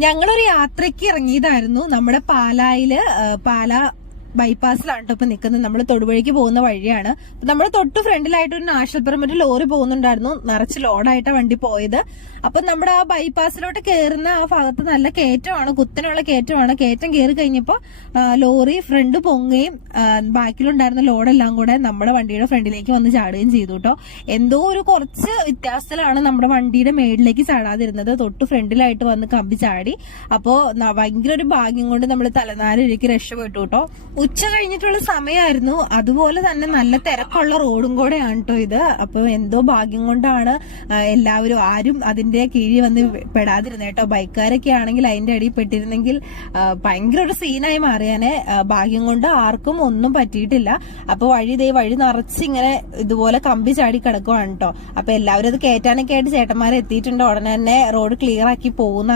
ഞങ്ങളൊരു യാത്രയ്ക്ക് ഇറങ്ങിയതായിരുന്നു. നമ്മുടെ പാലാ ബൈപ്പാസിലാണ് ഇപ്പൊ നിൽക്കുന്നത്. നമ്മൾ തൊടുപുഴയ്ക്ക് പോകുന്ന വഴിയാണ്. നമ്മുടെ തൊട്ട് ഫ്രണ്ടിലായിട്ട് ഒരു നാഷണൽ പെർമിറ്റ് ലോറി പോകുന്നുണ്ടായിരുന്നു. നിറച്ച് ലോഡായിട്ടാണ് വണ്ടി പോയത്. അപ്പൊ നമ്മുടെ ആ ബൈപ്പാസിലോട്ട് കയറുന്ന ആ ഭാഗത്ത് നല്ല കയറ്റമാണ്, കുത്തനുള്ള കയറ്റമാണ്. കയറ്റം കയറി കഴിഞ്ഞപ്പോ ലോറി ഫ്രണ്ട് പൊങ്ങുകയും ബാക്കിലുണ്ടായിരുന്ന ലോഡെല്ലാം കൂടെ നമ്മുടെ വണ്ടിയുടെ ഫ്രണ്ടിലേക്ക് വന്ന് ചാടുകയും ചെയ്തു കേട്ടോ. എന്തോ ഒരു കുറച്ച് വ്യത്യാസത്തിലാണ് നമ്മുടെ വണ്ടിയുടെ മേളിലേക്ക് ചാടാതിരുന്നത്. തൊട്ട് ഫ്രണ്ടിലായിട്ട് വന്ന് കമ്പി ചാടി. അപ്പോ ഭയങ്കര ഒരു ഭാഗ്യം കൊണ്ട് നമ്മൾ തലനാരിഴയ്ക്ക് രക്ഷപ്പെട്ടു കേട്ടോ. ഉച്ച കഴിഞ്ഞിട്ടുള്ള സമയമായിരുന്നു. അതുപോലെ തന്നെ നല്ല തിരക്കുള്ള റോഡും കൂടെയാണ് കേട്ടോ ഇത്. അപ്പൊ എന്തോ ഭാഗ്യം കൊണ്ടാണ് എല്ലാവരും ആരും അതിന്റെ കീഴിൽ വന്ന് പെടാതിരുന്നത് കേട്ടോ. ബൈക്കാരൊക്കെ ആണെങ്കിൽ അതിന്റെ അടിയിൽ പെട്ടിരുന്നെങ്കിൽ ഭയങ്കര ഒരു സീനായി മാറിയാനെ. ഭാഗ്യം കൊണ്ട് ആർക്കും ഒന്നും പറ്റിയിട്ടില്ല. അപ്പൊ വഴി നിറച്ച് ഇങ്ങനെ ഇതുപോലെ കമ്പി ചാടി കിടക്കുവാണ് കേട്ടോ. അപ്പൊ എല്ലാവരും അത് കയറ്റാനൊക്കെ ആയിട്ട് ചേട്ടന്മാരെ എത്തിയിട്ടുണ്ട്. ഉടനെ തന്നെ റോഡ് ക്ലിയർ ആക്കി പോകുന്ന